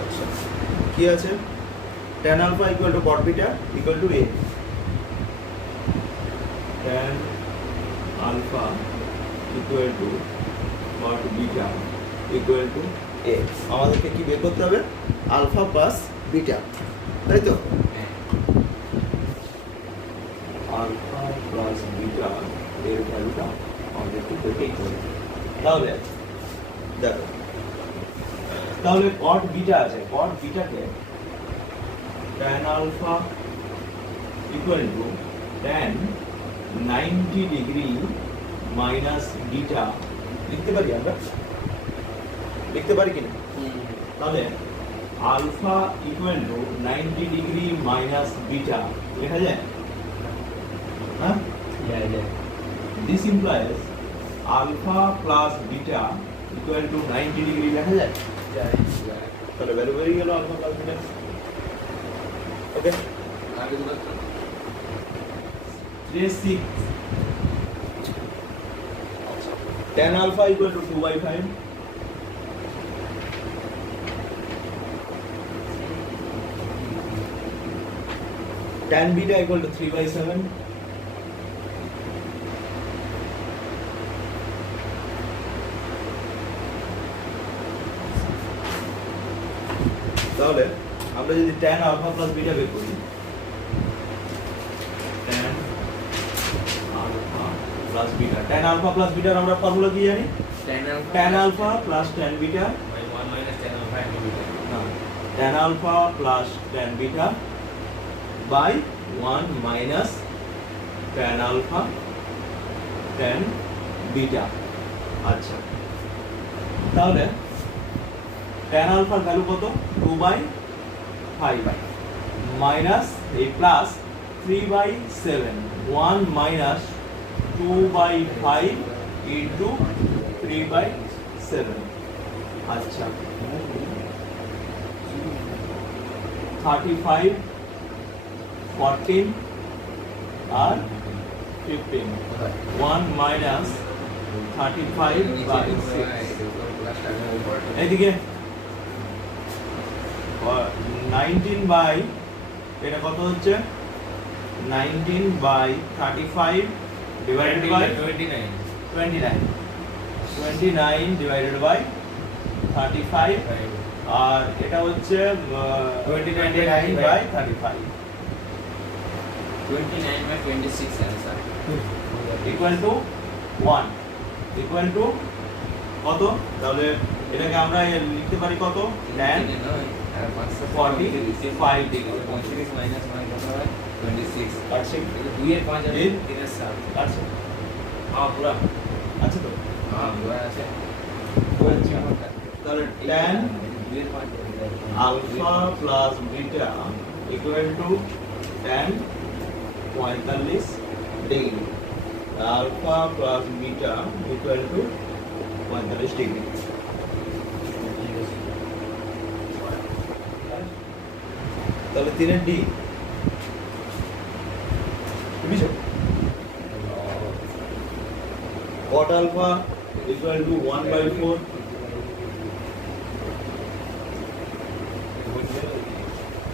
আচ্ছা কি আছে tan alpha equal to cot beta equal to a tan alpha equal to cot beta equal to a আমাদেরকে কি বের করতে হবে আলফা প্লাস বিটা তাই তো আলফা প্লাস বিটা এর ভ্যালুটা আমাদেরকে বের করতে হবে তাহলে দেখো তাহলে cot বিটা আছে cot বিটাকে tan alpha equal to tan 90 degree minus beta লিখতে পারি আমরা লিখতে পারি কিনা তাহলে alpha equal to 90 degree minus beta লেখা যায় হ্যাঁ this implies alpha plus beta equal to 90 degree লেখা যায় তাহলে ভ্যালু বেরিয়ে গেল alpha plus beta ওকে আগে তো 6 tan alpha equal to 2/5 tan beta equal to 3/7 তাহলে আমরা যদি tan alpha plus beta বের করি tan alpha plus beta tan alpha plus beta এর আমরা ফর্মুলা কি জানি tan alpha plus tan beta by 1 minus tan alpha into beta না tan alpha plus tan beta by 1 minus tan alpha tan beta আচ্ছা তাহলে tan alpha এর value কত 2/5 minus a plus 3/7 1 minus 2/5 into 3/7 আচ্ছা 35 14 আর 15 1 minus 35/6 এদিকে 19 এটা কত হচ্ছে 19/35 divided by 29 divided by 35 আর এটা হচ্ছে 29/35 29/26 answer equal to 1 equal to কত তাহলে এটাকে আমরা লিখতে পারি কত tan 45 ডিগ্রি 35 minus 1 কত হয় 26 কাটছে 2 এর 5 আর 3 এর 7 কাটছে हां पूरा আছে তো हां पूरा আছে তাহলে tan alpha plus beta equal to tan 45 degree alpha plus beta equal to 45 degree তাহলে 3 এর ডি বুঝছো cot alpha equal to 1/4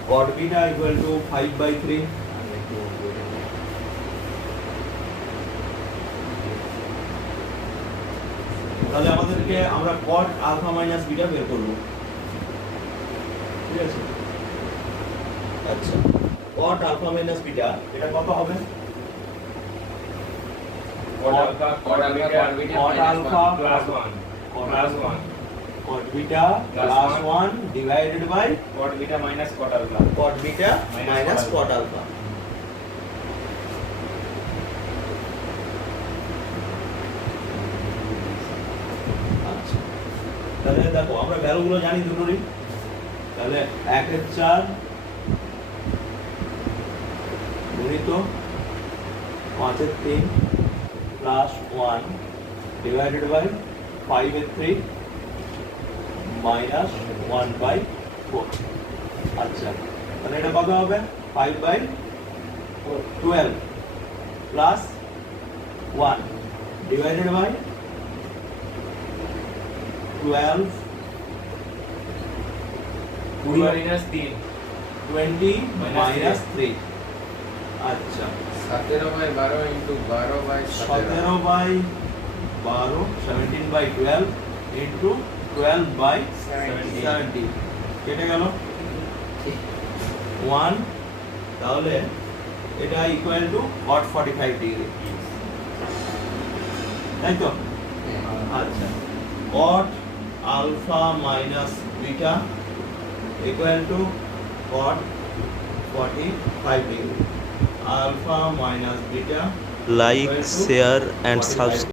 cot beta equal to 5/3 তাহলে আমাদেরকে আমরা cot alpha minus beta বের করব ঠিক আছে আচ্ছা cot alpha minus beta এটা কত হবে cot alpha plus 1 cot beta plus 1 divided by cot beta minus cot alpha cot beta minus cot alpha আচ্ছা তাহলে দেখো আমরা ভ্যালুগুলো জানি দুটোরই তাহলে 1 এর 4 গুণিত 5 এর 3 plus 1 divided by 5 এর 3 minus 1/4 আচ্ছা তাহলে এটা কত হবে 5/12 plus 1 divided by 12 20 minus 3 20 Minus minus 3। আচ্ছা 17/12 into 12/17 17 by 12 17 by 12 into 12 by 70 কেটে গেল 1, তাহলে এটা ইকুয়াল টু cot 45 ডিগ্রি, তাই তো? আচ্ছা cot alpha minus beta equal to cot 45 degree, alpha minus beta like, share and subscribe.